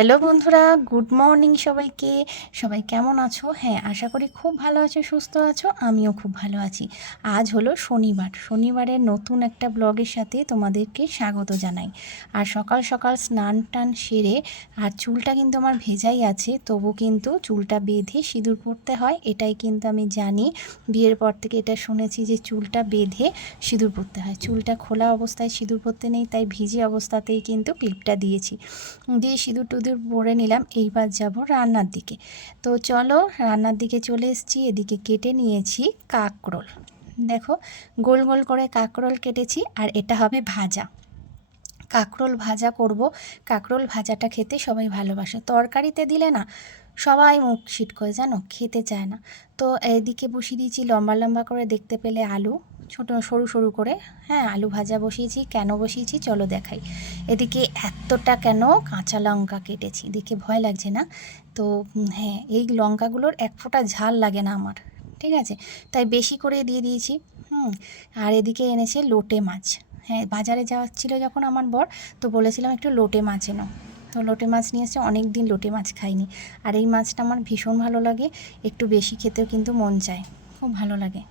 Hello বন্ধুরা, good morning সবাইকে। সবাই কেমন আছো? হ্যাঁ, আশা করি খুব ভালো আছো, সুস্থ আছো। আমিও খুব ভালো আছি। আজ হলো শনিবার। শনিবারের নতুন একটা ব্লগের সাথে তোমাদেরকে স্বাগত জানাই। আর সকাল সকাল স্নান টান সেরে, আর চুলটা কিন্তু আমার ভেজাই আছে, তবু কিন্তু চুলটা বেঁধে সিঁদুর পরতে হয়। এটাই কিন্তু আমি জানি, বিয়ের পর থেকে এটা শুনেছি যে চুলটা বেঁধে সিঁদুর পরতে হয়। চুলটা খোলা অবস্থায় সিঁদুর পরতে নেই, তাই ভিজে অবস্থাতেই কিন্তু ক্লিপটা দিয়েছি। দিয়ে সিঁদুর টুদুর পরে নিলাম। এইবার যাব রান্নার দিকে। তো চলো, রান্নার দিকে চলে এসেছি। এদিকে কেটে নিয়েছি কাঁকরোল। দেখো, গোল গোল করে কাঁকরোল কেটেছি, আর এটা হবে ভাজা। কাঁকরোল ভাজা করব। কাঁকরোল ভাজাটা খেতে সবাই ভালোবাসে, তরকারিতে দিলে না সবাই মুখ ছিট করে, জানো, খেতে চায় না। তো এদিকে বসিয়ে দিয়েছি লম্বা লম্বা করে, দেখতে পেলে আলু ছোটো সরু সরু করে। হ্যাঁ, আলু ভাজা বসিয়েছি। কেন বসিয়েছি চলো দেখাই। এদিকে এতটা কেন কাঁচা লঙ্কা কেটেছি, দেখে ভয় লাগছে না তো? হ্যাঁ, এই লঙ্কাগুলোর এক ফোঁটা ঝাল লাগে না আমার, ঠিক আছে, তাই বেশি করে দিয়ে দিয়েছি। আর এদিকে এনেছে লোটে মাছ। হ্যাঁ, বাজারে যাচ্ছিলো যখন আমার বর, তো বলেছিলাম একটু লোটে মাছ এনো। তো লোটে মাছ নিয়ে এসে, অনেক দিন লোটে মাছ খাইনি। আর এই মাছটা আমার ভীষণ ভালো লাগে, একটু বেশি খেতেও কিন্তু মন চায়, খুব ভালো লাগে।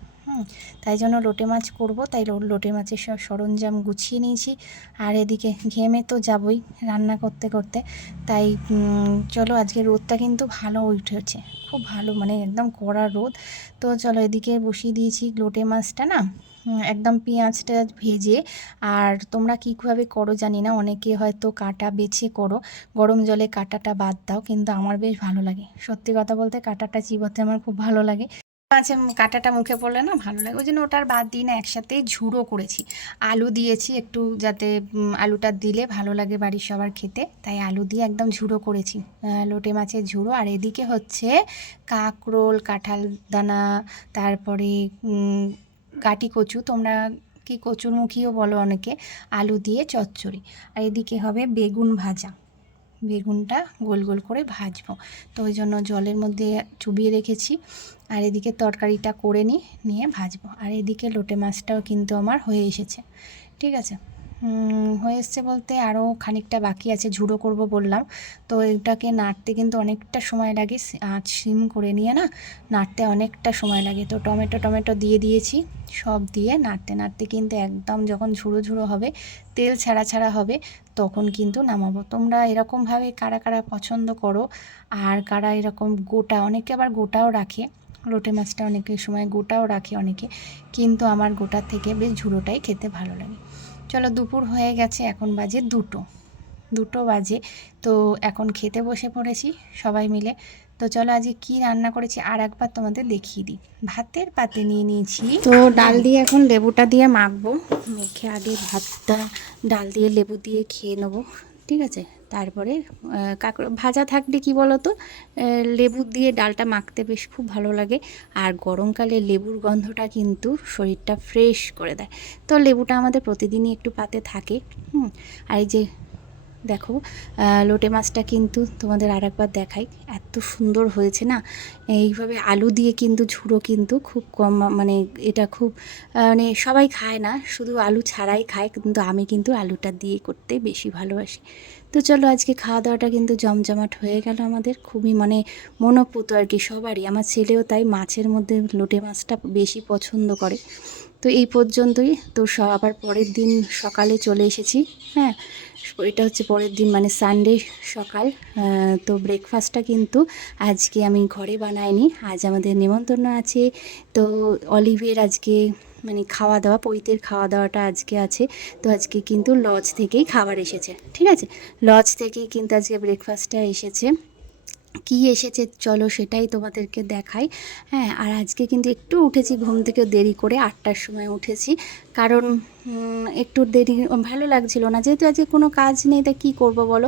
তাই জন্য লোটে মাছ করব, তাই লোটে মাছের সব সরঞ্জাম গুছিয়ে নিয়েছি। আর এদিকে ঘেমে তো যাবই রান্না করতে করতে। তাই চলো, আজকে রোদটা কিন্তু ভালো উঠেছে, খুব ভালো, মানে একদম কড়া রোদ। তো চলো, এদিকে বসিয়ে দিয়েছি লোটে মাছটা না, একদম পেঁয়াজটা ভেজে। আর তোমরা কীভাবে করো জানি না, অনেকে হয়তো কাঁটা বেছে করো, গরম জলে কাঁটাটা বাদ দাও, কিন্তু আমার বেশ ভালো লাগে। সত্যি কথা বলতে, কাঁটাটা চিবোতে আমার খুব ভালো লাগে। মাঝে কাঁটাটা মুখে পড়লে না ভালো লাগে, ওই জন্য ওটার বাদ দিই না, একসাথেই ঝুড়ো করেছি। আলু দিয়েছি একটু, যাতে আলুটা দিলে ভালো লাগে বাড়ির সবার খেতে, তাই আলু দিয়ে একদম ঝুড়ো করেছি, লোটে মাছের ঝুড়ো। আর এদিকে হচ্ছে কাঁকরোল, কাঁঠাল দানা, তারপরে গাটি কচু, তোমরা কি কচুরমুখীও বলো অনেকে, আলু দিয়ে চচ্চড়ি। আর এদিকে হবে বেগুন ভাজা, বেগুনটা গোল গোল করে ভাজবো, তো ওই জন্য জলের মধ্যে চুবিয়ে রেখেছি। আর এদিকে তরকারিটা করে নিয়ে ভাজবো। আর এদিকে লোটে মাছটাও কিন্তু আমার হয়ে এসেছে, ঠিক আছে। হয়ে এসছে বলতে আরও খানিকটা বাকি আছে, ঝুড়ো করব বললাম। তো এটাকে নাড়তে কিন্তু অনেকটা সময় লাগে, আঁচ সিম করে নিয়ে না নাড়তে অনেকটা সময় লাগে। তো টমেটো দিয়ে দিয়েছি, সব দিয়ে নাড়তে নাড়তে কিন্তু একদম যখন ঝুড়ো ঝুড়ো হবে, তেল ছাড়া ছাড়া হবে, তখন কিন্তু নামাবো। তোমরা এরকমভাবে কারা কারা পছন্দ করো, আর কারা এরকম গোটা, অনেকে আবার গোটাও রাখে লোটে মাছটা, অনেকের সময় গোটাও রাখে অনেকে, কিন্তু আমার গোটার থেকে বেশ ঝুড়োটাই খেতে ভালো লাগে। চলো, দুপুর হয়ে গেছে, এখন বাজে 2টো বাজে। তো এখন খেতে বসে পড়েছি সবাই মিলে। তো চলো, আজকে কি রান্না করেছি আর একবার তোমাদের দেখিয়ে দিই। ভাতের পাতে নিয়ে নিয়েছি, তো ডাল দিয়ে এখন লেবুটা দিয়ে মাখবো। মেখে আগে ভাতটা ডাল দিয়ে লেবু দিয়ে খেয়ে নেবো, ঠিক আছে। তারপরে কাঁকড়া ভাজা থাকলে কি বলো তো, লেবু দিয়ে ডালটা মাখতে বেশ খুব ভালো লাগে। আর গরমকালে লেবুর গন্ধটা কিন্তু শরীরটা ফ্রেশ করে দেয়। তো লেবুটা আমাদের প্রতিদিনই একটু পাতে থাকে। আর এই যে দেখো, লোটে মাছটা কিন্তু তোমাদের আর একবার দেখাই, এত সুন্দর হয়েছে না। এইভাবে আলু দিয়ে কিন্তু ঝুড়ো কিন্তু খুব কম, মানে এটা খুব মানে সবাই খায় না, শুধু আলু ছাড়াই খায়, কিন্তু আমি কিন্তু আলুটা দিয়ে করতে বেশি ভালোবাসি। তো চলো, আজকে খাওয়া দাওয়াটা কিন্তু জমজমাট হয়ে গেল আমাদের, খুবই মানে মনোপুত আর কি সবারই। আমার ছেলেও তাই মাছের মধ্যে লোটে মাছটা বেশি পছন্দ করে। তো এই পর্যন্তই। তো আবার পরের দিন সকালে চলে এসেছি। হ্যাঁ, এটা হচ্ছে পরের দিন, মানে সানডে সকাল। তো ব্রেকফাস্টটা কিন্তু আজকে আমি ঘরে বানাইনি, আজ আমাদের নেমন্তন্ন আছে। তো অলিভের আজকে মানে খাওয়া দাওয়া, পৈতের খাওয়া দাওয়াটা আজকে আছে। তো আজকে কিন্তু লজ থেকেই খাবার এসেছে, ঠিক আছে। লজ থেকেই কিন্তু আজকে ব্রেকফাস্টটা এসেছে। কি এসেছে চলো সেটাই তোমাদেরকে দেখাই। হ্যাঁ, আর আজকে কিন্তু একটু উঠেছি ঘুম থেকে দেরি করে, 8টার সময় উঠেছি, কারণ একটু দেরি ভালো লাগছিল না, যেহেতু আজকে কোনো কাজ নেই, তাই কী করবো বলো।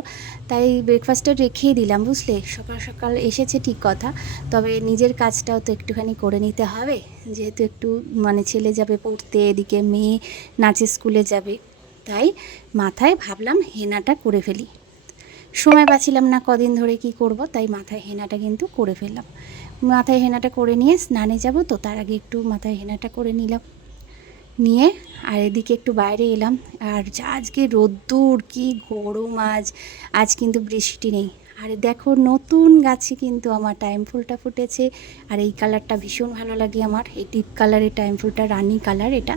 তাই ব্রেকফাস্টটা রেখেই দিলাম, বুঝলে। সকাল সকাল এসেছে ঠিক কথা, তবে নিজের কাজটাও তো একটুখানি করে নিতে হবে, যেহেতু একটু মানে ছেলে যাবে পড়তে, এদিকে মেয়ে নাচের স্কুলে যাবে, তাই মাথায় ভাবলাম হেনাটা করে ফেলি। সময় পাচ্ছিলাম না কদিন ধরে, কি করব, তাই মাথায় হেনাটা কিন্তু করে ফেললাম। মাথায় হেনাটা করে নিয়ে স্নানে যাব, তো তার আগে একটু মাথায় হেনাটা করে নিলাম, নিয়ে আর এদিকে একটু বাইরে এলাম। আর যা আজকে রোদ্দুর, কি গরম আজ। আজ কিন্তু বৃষ্টি নেই, আর দেখো নতুন গাছে কিন্তু আমার টাইম ফুলটা ফুটেছে। আর এই কালারটা ভীষণ ভালো লাগে আমার, এই ডিপ কালারের টাইম ফুলটা, রানি কালার এটা।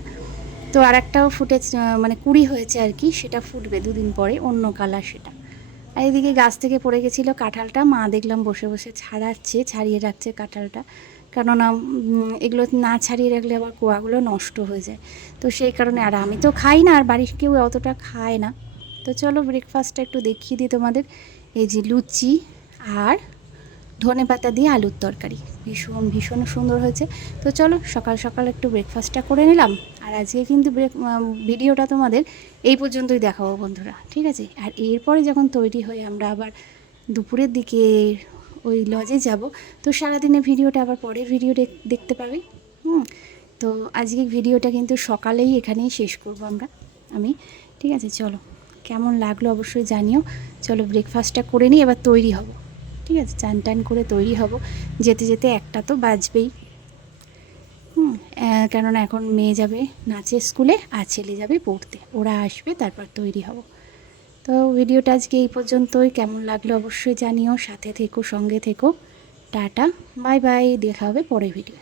তো আর একটাও ফুটেছে, মানে কুড়ি হয়েছে আর কি, সেটা ফুটবে দুদিন পরে, অন্য কালার সেটা। আর এদিকে গাছ থেকে পড়ে গেছিলো কাঁঠালটা, মা দেখলাম বসে বসে ছাড়িয়ে রাখছে কাঁঠালটা, কেননা এগুলো না ছাড়িয়ে রাখলে আবার কোয়াগুলো নষ্ট হয়ে যায়। তো সেই কারণে, আর আমি তো খাই না, আর বাড়ির কেউ অতটা খায় না। তো চলো ব্রেকফাস্টটা একটু দেখিয়ে দিই তোমাদের। এই যে লুচি আর ধনেপাতা দিয়ে আলুর তরকারি, ভীষণ ভীষণ সুন্দর হয়েছে। তো চলো সকাল সকাল একটু ব্রেকফাস্টটা করে নিলাম। আর আজকে কিন্তু ভিডিওটা তোমাদের এই পর্যন্তই দেখাবো বন্ধুরা, ঠিক আছে? আর এরপরে যখন তৈরি হয়ে আমরা আবার দুপুরের দিকে ওই লজে যাব, তো সারাদিনে ভিডিওটা আবার পরের ভিডিও দেখতে পাবে। তো আজকে ভিডিওটা কিন্তু সকালেই এখানেই শেষ করব আমি, ঠিক আছে? চলো কেমন লাগলো অবশ্যই জানিও। চলো ব্রেকফাস্টটা করে নিই, এবার তৈরি হব, ঠিক আছে? চান টান করে তৈরি হব, যেতে যেতে একটা তো বাজবেই। কেননা এখন মেয়ে যাবে নাচের স্কুলে আর ছেলে যাবে পড়তে, ওরা আসবে তারপর তৈরি হব। তো ভিডিওটা আজকে এই পর্যন্তই, কেমন লাগলো অবশ্যই জানিও, সাথে থেকো, সঙ্গে থেকো। টাটা, বাই বাই, দেখা হবে পরের ভিডিও।